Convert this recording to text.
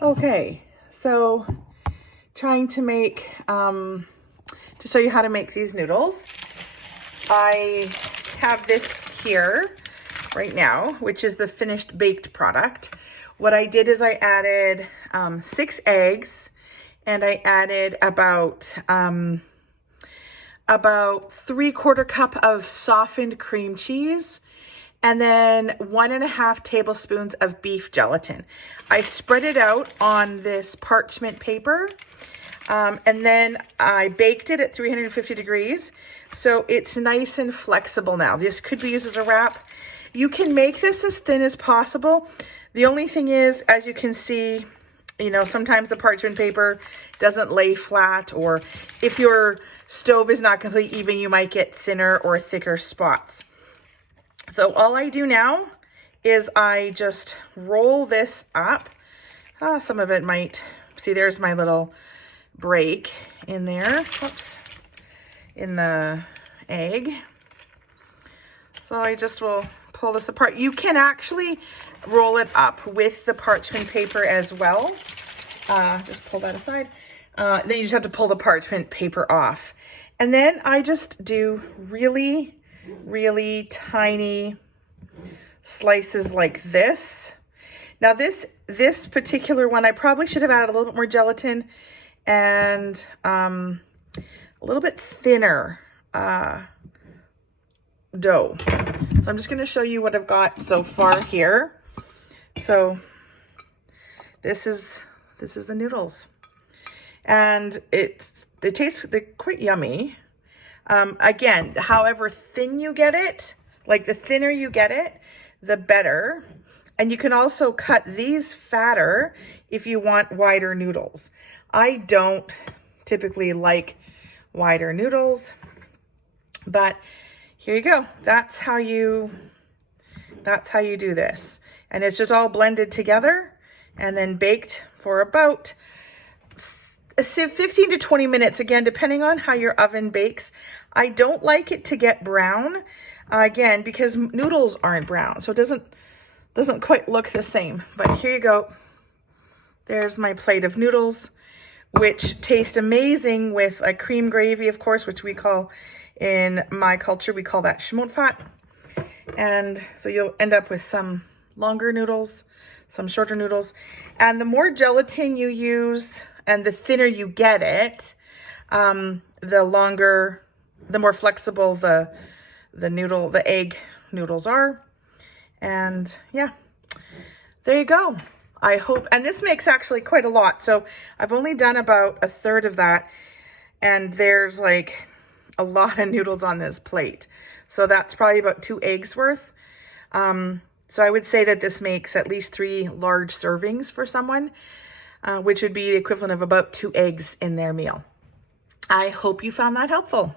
Okay, so trying to make, to show you how to make these noodles. I have this here right now, which is the finished baked product. What I did is I added 6 eggs, and I added about 3/4 cup of softened cream cheese, and then 1.5 tablespoons of beef gelatin. I spread it out on this parchment paper, and then I baked it at 350 degrees. So it's nice and flexible now. This could be used as a wrap. You can make this as thin as possible. The only thing is, as you can see, you know, sometimes the parchment paper doesn't lay flat, or if your stove is not completely even, you might get thinner or thicker spots. So all I do now is I just roll this up. Some of it might, see there's my little break in there, whoops, in the egg. So I just will pull this apart. You can actually roll it up with the parchment paper as well. Just pull that aside. Then you just have to pull the parchment paper off. And then I just do really, really tiny slices like this. Now this particular one, I probably should have added a little bit more gelatin and a little bit thinner dough. So I'm just going to show you what I've got so far here. So this is the noodles, and they're quite yummy. Again, however thin you get it, like the thinner you get it, the better. And you can also cut these fatter if you want wider noodles. I don't typically like wider noodles, but here you go. That's how you do this. And it's just all blended together and then baked for about 15 to 20 minutes, again, depending on how your oven bakes. I don't like it to get brown, again, because noodles aren't brown, so it doesn't quite look the same. But here you go. There's my plate of noodles, which taste amazing with a cream gravy, of course, which we call, in my culture, we call that schmontfat. And so you'll end up with some longer noodles, some shorter noodles. And the more gelatin you use and the thinner you get it, the more flexible the egg noodles are. And yeah, there you go. I hope, and this makes actually quite a lot. So I've only done about 1/3 of that, and there's like a lot of noodles on this plate. So that's probably about 2 eggs worth. So I would say that this makes at least 3 large servings for someone, which would be the equivalent of about 2 eggs in their meal. I hope you found that helpful.